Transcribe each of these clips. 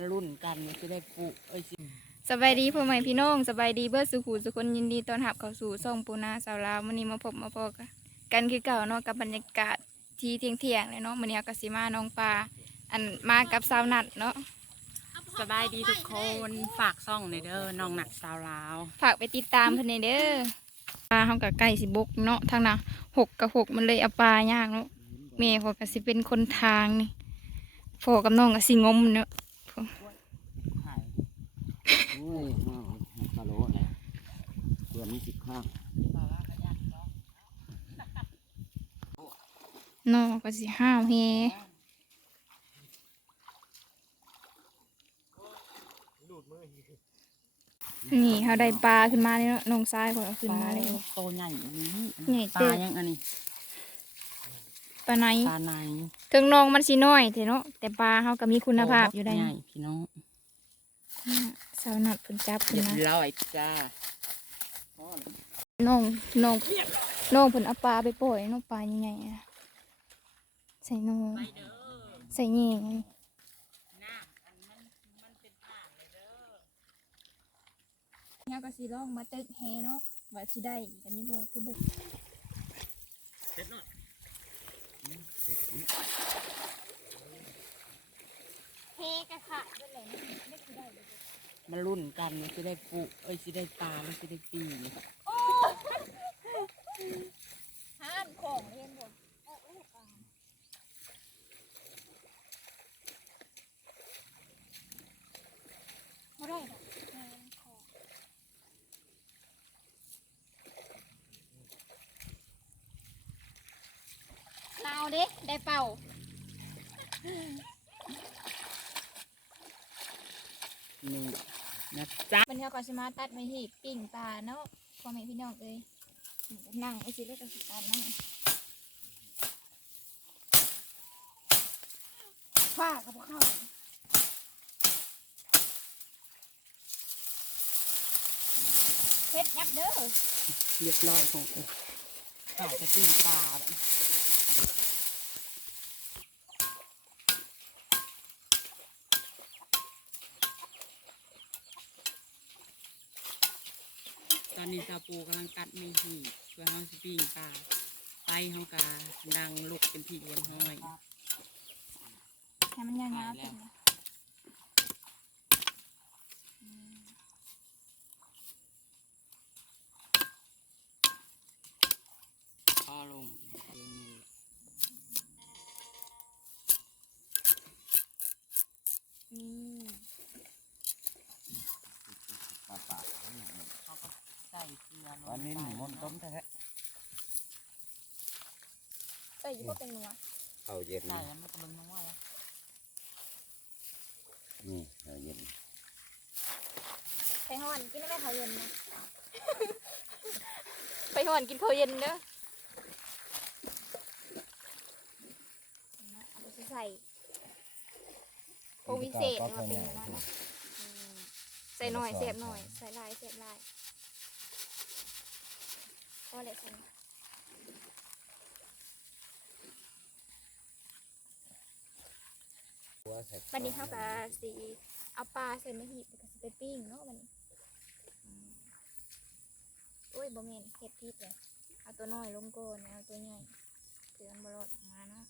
มารุ่นกันว่าสิได้ปลูกเอ้ยสิสบายดีพ่อแม่พี่น้องสบายดีเบิร์สุขูสุคนยินดีต้อนรับเข้าสู่ซ่องปูนาสาวลาวมื้อนี้มาพบมาพอกันกันคือเก่าเนาะกับบรรยากาศที่เที่ยงเที่ยงๆเลยเนาะมื้อนี้เอากสิมาน้องปลาอันมากับสาวนัดเนาะสบายดีทุกคนฝากซ่องในอยเด้อน้องหนักสาวลาวฝากไปติดตามเพิ่นในเด้อปลาเฮากับไก่สิบกเนาะทางน่ะหกกับหกมันเลยเอาปลายากเนาะแม่เขาก็สิเป็นคนทางนี่พ่อกับน้องก็สิงมเนาะ ไข่ โอ้ยห้าวกะโหลเลย เพื่อนมีสิบข้างน้องก็สิห้าวเฮนี่เขาได้ปลาขึ้นมาเลยเนาะน้องชายเขาเอาขึ้นมาเลยโตใหญ่อันนี้ใหญ่ปเติลาบยังอันนี้ปลาไหนปลาในถึงน้องมันสิน้อยแต่เนาะแต่ปลาเขาก็มีคุณภาพอยู่ได้ใหญ่พี่น้องสาวนัดเพิ่นจับขึ้เรีนยบมาร้อยจ้า น้องน้องน้องเพิ่นเอาปลาไปปล่อยน้องปลาใหญ่ๆอะใส่น้องใส่เงี้ยเนี่ยก็สิลองมาตึกแฮเนาะว่าสิได้อันนี้บ่คือเบิ่งเฮกะค่ะเบิ่งเลยไม่สิได้เลย มารุ่นกันว่าสิได้ปลูกเอ้ยสิได้ปลาหรือสิได้ปีห้านของเรียนผมโอ้โอ้ปลาไม่ได้ดอกแม่นของเราเด้ได้เป่านี่ นะจ๊ะเป็นเท่ากับสมาตัดไม่หีบปิ่งปลาเนาะพ่อแม่พี่น้องเอ้ยนั่งไอ้สิเล็กกับสิตานั่งฝ้ากับพวกเข้าเฮ็ดยับเด้อเรียบร้อยของเอ้ยข้าวจะปีปลา ตอนนี้ซาปูกำลังตัดไม่หีเพื่อเฮาสิปิ้งปลาไปเฮากาดังลุกเป็นที่เรียนห้อย ให้มันยาวๆเป็นนะ พ่อลงเองนี่ นี่ ปลาปาก เขาก็ใส่เกลื อลงวันนี้หนูมนต้มแท้เอ้ยอยี่พวกเป็นหนัวๆเอาเย็นใส่แล้วมันก็เป็นนัวแล้วนี่เอาเย็นไปห่อนกินได้ไหมข้าวเย็นนะ ไปห่อนกินข้าวเย็นเด้อเอาไปใส่โคงวิเศษมาเป็นว่านะอืมใส่หน่อยเสียบหน่อย ใส่ลายเสียบลาย พอเลยส่หัวใส่บันนี้เขาก็สีเอาปลาใส่มะหีบแล้วก็สิไปปิ้งเนาะวันนี้โอ้ยบะเมนเห็ดพิษเลยเอาตัวน้อยลงโกนนะเอาตัวใหญ่เตือนบรอดออกมาเนาะ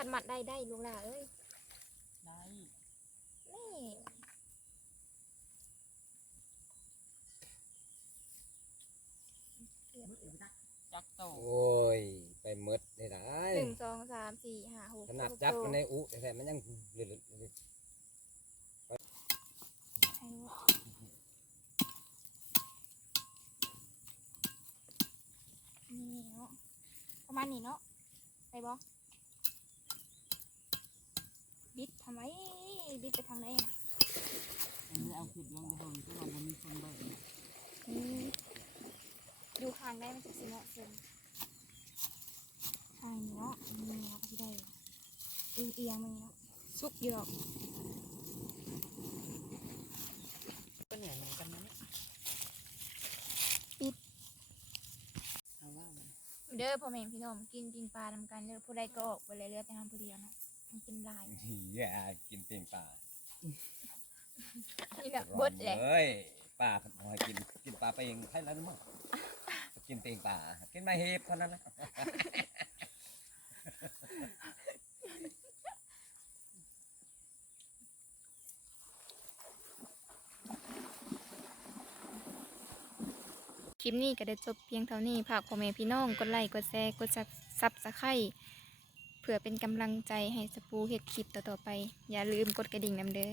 ขันหมัดได้ได้ลูกหล่าเอ้ยได้นี่จักโตโอ้ย ไปหมดได้ได้หนึ่งสองสามสี่ห้าหกขนาดหกจับตัวมันในอุแต่มันยังเลือดให้ดูนี่เนาะประมาณนี้เนาะไปบอ บิดทำไมบิดไปทางไหนนะอันนี้เอาผิดลงไปเบิ่งก็ว่ามันมีคนเบิ่งนี่อยู่ข้างได้มันจะสิเหมาะสมข้างนี้เนาะนี่เนาะที่ได้เอียงเอียงๆมันเนาะซุกอยู่หรอกก็เหนื่อยเหมือนกันนะเนี่ยพเด้อพ่อแม่พี่น้องกินปิงปลานำกันเด้อผู้ใดก็ออกไปเลยเหลือแต่ทำผู้เดียวเนาะ มันกินหลายอย่ากินเปียงป่านี่แบบบดแหละเฮ้ยป่าขอให้กินกินปลาไปเองให้แล้วมั้งกินเปียงป่ากินมาเฮฟเท่านั้นนะคลิปนี้ก็ได้จบเพียงเท่านี้ฝากพ่อแม่พี่น้องกดไลค์กดแชร์กดซับสไครต์เพื่อเป็นกำลังใจให้สปูเฮ็ดคลิปต่อๆไป อย่าลืมกดกระดิ่งนำเด้อ